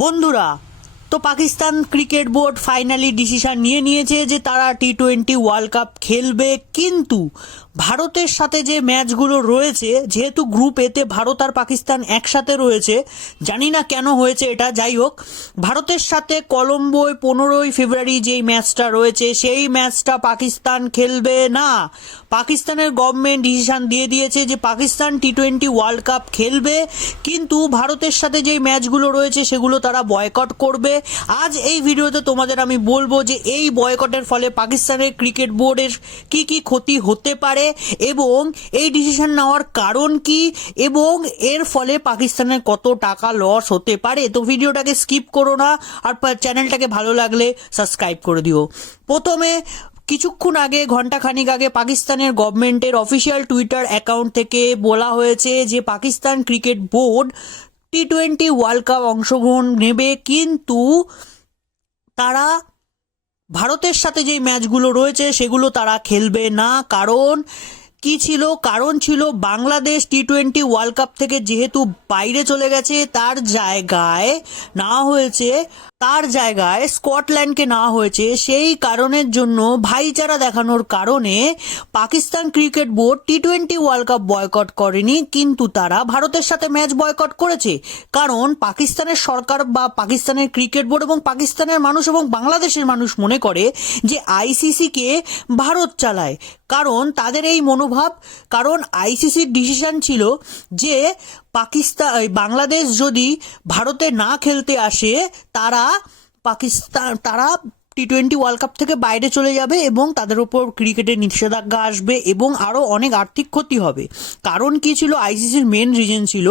বন্ধুরা, তো Pakistan cricket board finally decision নিয়েছে যে তারা টি-20 ওয়ার্ল্ড কাপ খেলবে। কিন্তু ভারতের সাথে যে ম্যাচগুলো রয়েছে, যেহেতু গ্রুপ এতে ভারত আর পাকিস্তান একসাথে রয়েছে, জানি না কেন হয়েছে এটা, যাই হোক, ভারতের সাথে কলম্বোয় 15ই ফেব্রুয়ারি যেই ম্যাচটা রয়েছে সেই ম্যাচটা পাকিস্তান খেলবে না। পাকিস্তানের গভর্নমেন্ট ডিসিশন দিয়ে দিয়েছে যে পাকিস্তান টি-20 ওয়ার্ল্ড কাপ খেলবে, কিন্তু ভারতের সাথে যেই ম্যাচগুলো রয়েছে সেগুলো তারা বয়কট করবে। আজ এই ভিডিওতে তোমাদের আমি বলবো যে এই বয়কটের ফলে পাকিস্তানের ক্রিকেট বোর্ডের কি কি ক্ষতি হতে পারে এবং এই ডিসিশন নেওয়ার কারণ কি এবং এর ফলে পাকিস্তানের কত টাকা লস হতে পারে। তো ভিডিওটাকে স্কিপ করো না, আর চ্যানেলটাকে ভালো লাগলে সাবস্ক্রাইব করে দিও। প্রথমে কিছুক্ষণ আগে, ঘন্টাখানিক আগে, পাকিস্তানের গভর্নমেন্টের অফিসিয়াল টুইটার অ্যাকাউন্ট থেকে বলা হয়েছে যে পাকিস্তান ক্রিকেট বোর্ড টি-20 ওয়ার্ল্ড কাপ অংশগ্রহণ নেবে, কিন্তু তারা ভারতের সাথে যেই ম্যাচগুলো রয়েছে সেগুলো তারা খেলবে না। কারণ কি ছিল? কারণ ছিল বাংলাদেশ টি-20 ওয়ার্ল্ড কাপ থেকে যেহেতু বাইরে চলে গেছে, তার জায়গায় স্কটল্যান্ডকে নেওয়া হয়েছে। সেই কারণের জন্য ভাইচারা দেখানোর কারণে পাকিস্তান ক্রিকেট বোর্ড টি-20 ওয়ার্ল্ড কাপ বয়কট করেনি, কিন্তু তারা ভারতের সাথে ম্যাচ বয়কট করেছে। কারণ পাকিস্তানের সরকার বা পাকিস্তানের ক্রিকেট বোর্ড এবং পাকিস্তানের মানুষ এবং বাংলাদেশের মানুষ মনে করে যে আইসিসিকে ভারত চালায়। কারণ তাদের এই মনোভাব, কারণ আইসিসির ডিসিশন ছিল যে বাংলাদেশ যদি ভারতে না খেলতে আসে তারা টি-20 ওয়ার্ল্ড কাপ থেকে বাইরে চলে যাবে এবং তাদের উপর ক্রিকেটের নিষেধাজ্ঞা আসবে এবং আরও অনেক আর্থিক ক্ষতি হবে। কারণ কি ছিল? আইসিসির মেন রিজন ছিল,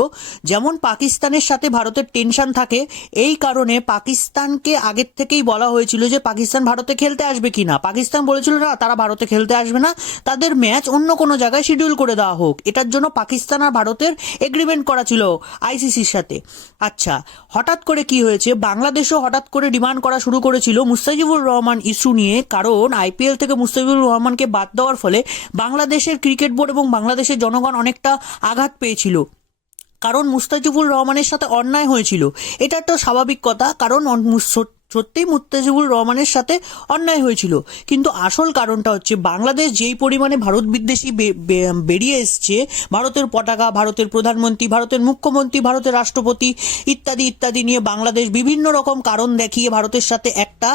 যেমন পাকিস্তানের সাথে ভারতের টেনশন থাকে, এই কারণে পাকিস্তানকে আগের থেকেই বলা হয়েছিল যে পাকিস্তান ভারতে খেলতে আসবে কি না। পাকিস্তান বলেছিল না, তারা ভারতে খেলতে আসবে না, তাদের ম্যাচ অন্য কোনো জায়গায় শিডিউল করে দেওয়া হোক। এটার জন্য পাকিস্তান আর ভারতের এগ্রিমেন্ট করা ছিল আইসিসির সাথে। আচ্ছা, হঠাৎ করে কি হয়েছে? বাংলাদেশও হঠাৎ করে ডিমান্ড করা শুরু করেছিল মুস্তাফিজুর রহমান ইস্যু নিয়ে। কারণ আইপিএল থেকে মুস্তাফিজুর রহমানকে বাদ দেওয়ার ফলে বাংলাদেশের ক্রিকেট বোর্ড এবং বাংলাদেশের জনগণ অনেকটা আঘাত পেয়েছিল, কারণ মুস্তাফিজুর রহমানের সাথে অন্যায় হয়েছিল। এটা একটা স্বাভাবিক কথা, কারণ সত্যিই মুস্তাফিজুর রহমানের সাথে অন্যায় হয়েছিল। কিন্তু আসল কারণটা হচ্ছে বাংলাদেশ যেই পরিমাণে ভারত বিদ্বেষী বেরিয়ে এসছে, ভারতের পতাকা, ভারতের প্রধানমন্ত্রী, ভারতের মুখ্যমন্ত্রী, ভারতের রাষ্ট্রপতি ইত্যাদি ইত্যাদি নিয়ে বাংলাদেশ বিভিন্ন রকম কারণ দেখিয়ে ভারতের সাথে একটা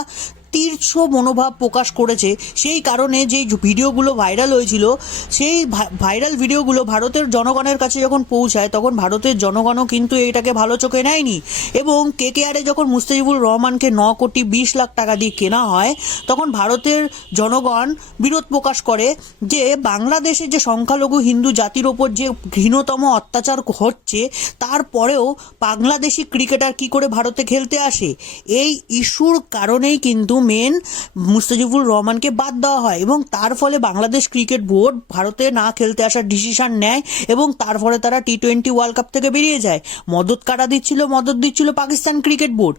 তীর্ষ মনোভাব প্রকাশ করেছে। সেই কারণে যেই ভিডিওগুলো ভাইরাল হয়েছিল, সেই ভাইরাল ভিডিওগুলো ভারতের জনগণের কাছে যখন পৌঁছায় তখন ভারতের জনগণও কিন্তু এটাকে ভালো চোখে নেয়নি। এবং কেকেআরে যখন মুস্তাফিজুর রহমানকে 9 কোটি 20 লাখ টাকা দিয়ে কেনা হয়, তখন ভারতের জনগণ বিরোধ প্রকাশ করে যে বাংলাদেশের যে সংখ্যালঘু হিন্দু জাতির ওপর যে ঘৃণতম অত্যাচার হচ্ছে, তারপরেও বাংলাদেশি ক্রিকেটার কি করে ভারতে খেলতে আসে। এই ইস্যুর কারণেই কিন্তু মেন মুস্তাফিজুর রহমানকে বাদ দেওয়া হয় এবং তার ফলে বাংলাদেশ ক্রিকেট বোর্ড ভারতে না খেলতে আসার ডিসিশন নেয় এবং তার ফলে তারা টি-20 ওয়ার্ল্ড কাপ থেকে বেরিয়ে যায়। মদত দিচ্ছিল পাকিস্তান ক্রিকেট বোর্ড।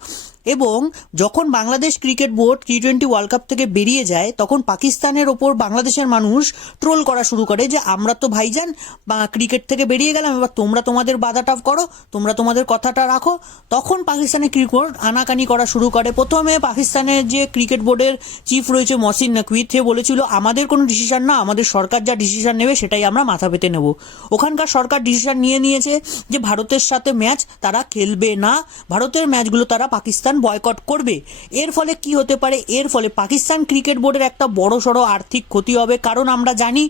এবং যখন বাংলাদেশ ক্রিকেট বোর্ড টি-20 ওয়ার্ল্ড কাপ থেকে বেরিয়ে যায়, তখন পাকিস্তানের ওপর বাংলাদেশের মানুষ ট্রোল করা শুরু করে যে আমরা তো ভাইজান ক্রিকেট থেকে বেরিয়ে গেলাম, এবার তোমরা তোমাদের বাধাটা করো, তোমরা তোমাদের কথাটা রাখো। তখন পাকিস্তানের ক্রিকেট বোর্ড আনাকানি করা শুরু করে। প্রথমে পাকিস্তানের যে ক্রিকেট বোর্ডের চিফ রয়েছে মহসিন নকভি, সে বলেছিল আমাদের কোনো ডিসিশন না, আমাদের সরকার যা ডিসিশন নেবে সেটাই আমরা মাথা পেতে নেব। ওখানকার সরকার ডিসিশন নিয়েছে যে ভারতের সাথে ম্যাচ তারা খেলবে না, ভারতের ম্যাচগুলো তারা পাকিস্তান বয়কট করবে। এর ফলে কি হতে পারে? এর ফলে পাকিস্তান ক্রিকেট বোর্ডের একটা বড়সড় আর্থিক ক্ষতি হবে। কারণ আমরা জানি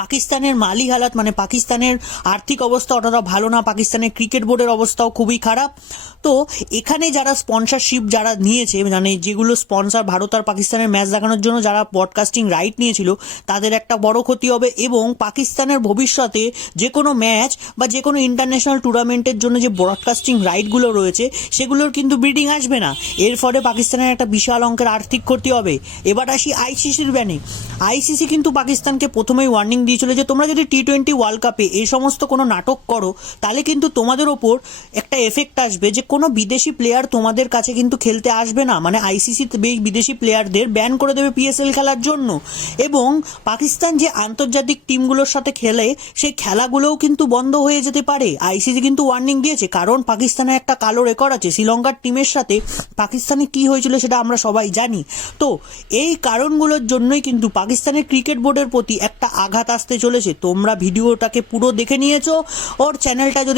পাকিস্তানের মালি হালাত, মানে পাকিস্তানের আর্থিক অবস্থা অতটা ভালো না, পাকিস্তানের ক্রিকেট বোর্ডের অবস্থাও খুবই খারাপ। তো এখানে যারা স্পন্সরশিপ যারা নিয়েছে, মানে যেগুলো স্পন্সর ভারত আর পাকিস্তানের ম্যাচ দেখানোর জন্য যারা ব্রডকাস্টিং রাইট নিয়েছিল, তাদের একটা বড় ক্ষতি হবে। এবং পাকিস্তানের ভবিষ্যতে যে কোনো ম্যাচ বা যে কোনো ইন্টারন্যাশনাল টুর্নামেন্টের জন্য যে ব্রডকাস্টিং রাইটগুলো রয়েছে সেগুলোর কিন্তু ব্রিডিং আসবে না। এর ফলে পাকিস্তানের একটা বিশাল অঙ্কের আর্থিক ক্ষতি হবে। এবার আসি আইসিসির ব্যানে। আইসিসি কিন্তু পাকিস্তানকে প্রথমেই ওয়ার্নিং দিয়েছিল যে তোমরা যদি টি-20 ওয়ার্ল্ড কাপে এই সমস্ত কোনো নাটক করো তাহলে কিন্তু তোমাদের ওপর একটা এফেক্ট আসবে যে কোনো বিদেশি প্লেয়ার তোমাদের কাছে কিন্তু খেলতে আসবে না, মানে আইসিসি বিদেশি প্লেয়ারদের ব্যান করে দেবে পিএসএল খেলার জন্য। এবং পাকিস্তান যে আন্তর্জাতিক টিমগুলোর সাথে খেলে সেই খেলাগুলোও কিন্তু বন্ধ হয়ে যেতে পারে। আইসিসি কিন্তু ওয়ার্নিং দিয়েছে, কারণ পাকিস্তানের একটা কালো রেকর্ড আছে। শ্রীলঙ্কার টিমের সাথে পাকিস্তানে কি হয়েছিল সেটা আমরা সবাই জানি। তো এই কারণগুলোর জন্যই কিন্তু পাকিস্তানের ক্রিকেট বোর্ডের প্রতি একটা আঘাত আসতে চলেছে। তোমরা ভিডিওটাকে পুরো দেখে নিয়েছো, ওর চ্যানেলটা যদি